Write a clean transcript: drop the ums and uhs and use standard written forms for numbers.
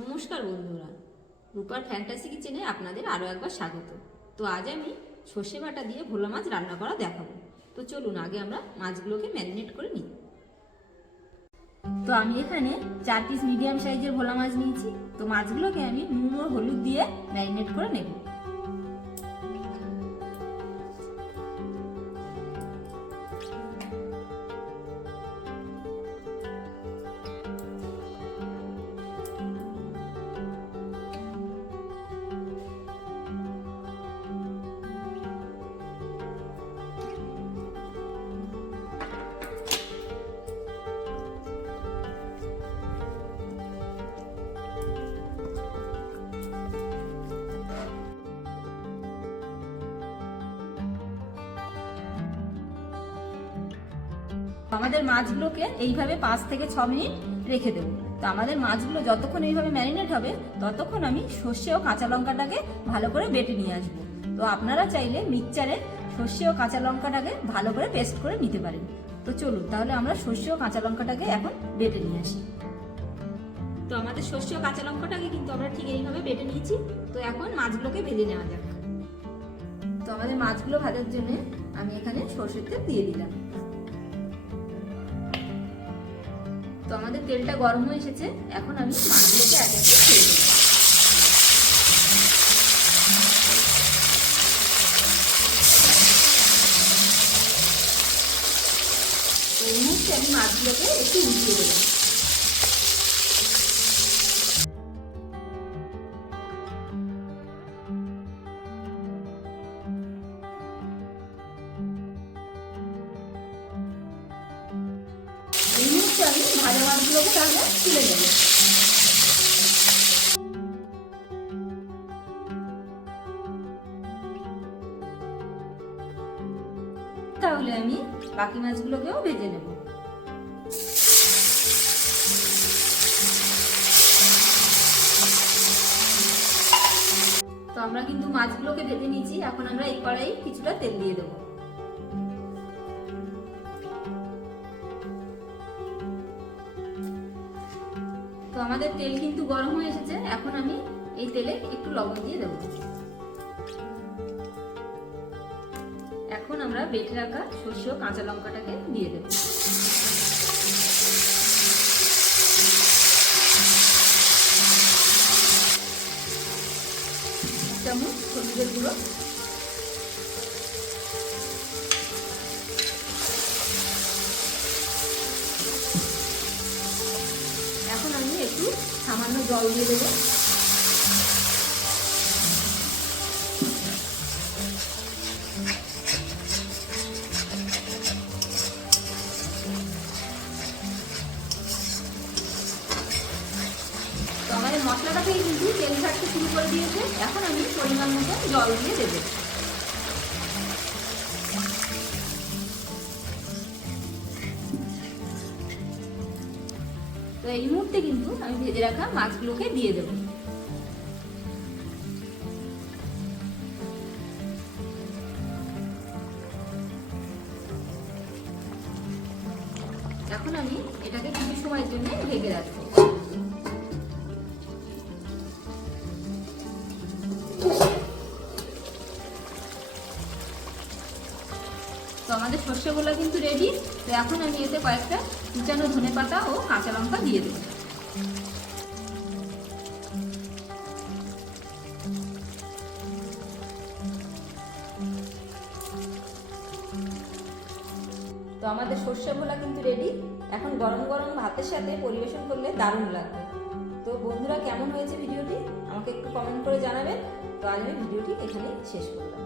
নমস্কার বন্ধুরা, রূপার ফ্যান্টাসি কিচেনে আপনাদের আরও একবার স্বাগত। তো আজ আমি সর্ষে বাটা দিয়ে ভোলা মাছ রান্না করা দেখাবো। তো চলুন আগে আমরা মাছগুলোকে ম্যারিনেট করে নিই। তো আমি এখানে 4 পিস মিডিয়াম সাইজের ভোলা মাছ নিয়েছি। তো মাছগুলোকে আমি নুন ও হলুদ দিয়ে ম্যারিনেট করে নেব। আমাদের মাছগুলোকে এইভাবে 5 থেকে 6 মিনিট রেখে দেবো। তো আমাদের মাছগুলো যতক্ষণ এইভাবে ম্যারিনেট হবে ততক্ষণ আমি সর্ষে ও কাঁচা লঙ্কাটাকে ভালো করে বেটে নিয়ে আসবো। তো আপনারা চাইলে মিক্সচারে সর্ষে ও কাঁচা লঙ্কাটাকে ভালো করে পেস্ট করে নিতে পারেন। তো চলুন তাহলে আমরা সর্ষে ও কাঁচা লঙ্কাটাকে এখন বেটে নিয়ে আসি। তো আমাদের সর্ষে ও কাঁচা লঙ্কাটাকে কিন্তু আমরা ঠিক এইভাবে বেটে নিয়েছি। তো এখন মাছগুলোকে ভেজে নেওয়া যাক। তো আমাদের মাছগুলো ভাজার জন্য আমি এখানে সর্ষের তেল দিয়ে দিলাম। তো আমাদের তেলটা গরম হয়ে এসেছে, এখন আমি মাছগুলোকে এক একে ছেড়ে দেব। তো এই মুহূর্তে আমি মাছগুলোকে একটু উল্টিয়ে দেব। এই মুহূর্তে আমি ভাজা মাছগুলোকে তাহলে তুলে নেব। তাহলে আমি বাকি মাছগুলোকেও ভেজে নেব। তো আমরা কিন্তু মাছগুলোকে ভেজে নিয়েছি, এখন আমরা এই কড়াই কিছুটা তেল দিয়ে দেবো। তো আমাদের তেল কিন্তু গরম হয়ে এসেছে, এখন আমি এই তেলে একটু লবণ দিয়ে দেব। এখন আমরা বেটে রাখা সর্ষে ও কাঁচা লঙ্কাটাকে দিয়ে দেব। চামচ হলুদের গুঁড়ো, এখন আমি একটু সামান্য জল দিয়ে দেবো। তো আমাদের মশলাটা থেকে কিন্তু তেল ছাড়তে শুরু করে দিয়েছে, এখন আমি পরিমাণ মতো জল দিয়ে দেবো। তো এই মুহূর্তে কিন্তু আমি ভেজে রাখা মাছগুলোকে দিয়ে দেব। এখন আমি এটাকে কিছু সময়ের জন্য ঢেকে রাখবো। তো আমাদের সর্ষে ভোলা কিন্তু রেডি। তো এখন আমি এতে কয়েকটা কুচানো ধনেপাতা ও কাঁচা লঙ্কা দিয়ে দেব। তো আমাদের সর্ষে ভোলা কিন্তু রেডি। এখন গরম গরম ভাতের সাথে পরিবেশন করলে দারুণ লাগবে। তো বন্ধুরা, কেমন হয়েছে ভিডিওটি আমাকে একটু কমেন্ট করে জানাবেন। তো আজ আমি ভিডিওটি এখানেই শেষ করলাম।